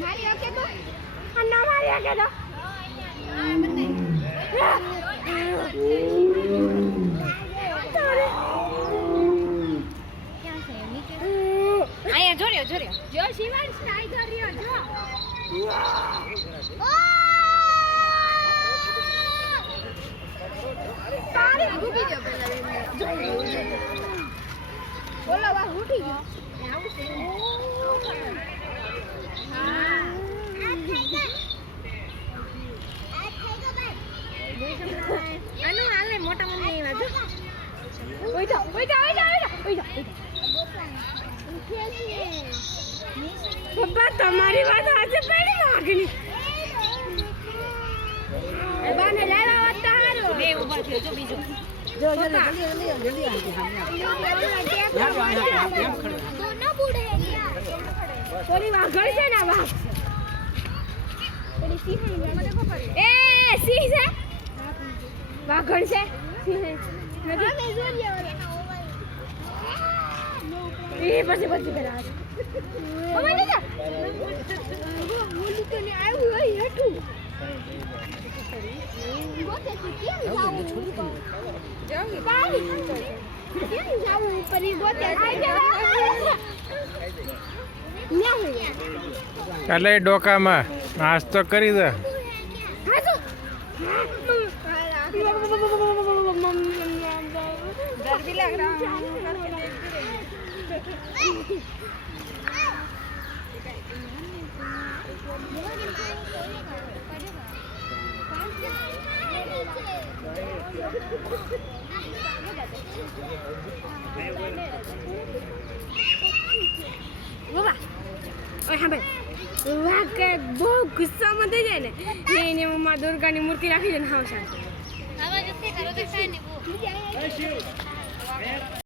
મારી ઓકે તો ના મારી ઓકે તો આયા જોર્યો જો શિવાન સ્ટાઈ કર્યો જો તારે ઉભી ગયો પેલા બોલો વા ઉઠી ગયો આવું છે હા આ થઈ ગયો આનો હાલે મોટા મમ્મી એવા જો ઓય જા પપ્પા તમારી વાત આજે પડી લાગણી એ બાને લાવા વાત તારો બે ઉભા થયો જો બીજો જો જલ્દી દોનો બુડે ગયા થોડી વાઘળ છે ને વાઘ પેલી સિંહ મને ખબર એ સિંહ છે વાઘળ છે સિંહ નથી મે જોરિયો એ પછી પેલા મમ્મી જા મુલી તો ને આવ્યું હોય હેઠું ગોતે તું કેમ જાવું જાઉંગી પાણી કેમ જાવું ઉપર ઈ ગોતે એટલે ડોકામાં નાસ્તો કરી દે डर भी लग रहा है बाबा ओए हां भाई वाह के बહુ ગુસ્સામાં થઈ જાય ને એની મમ્મા દુર્ગાની મૂર્તિ રાખી દે ને હાવ શાંતિ હવે જસ્તી કરો તો સાની બહુ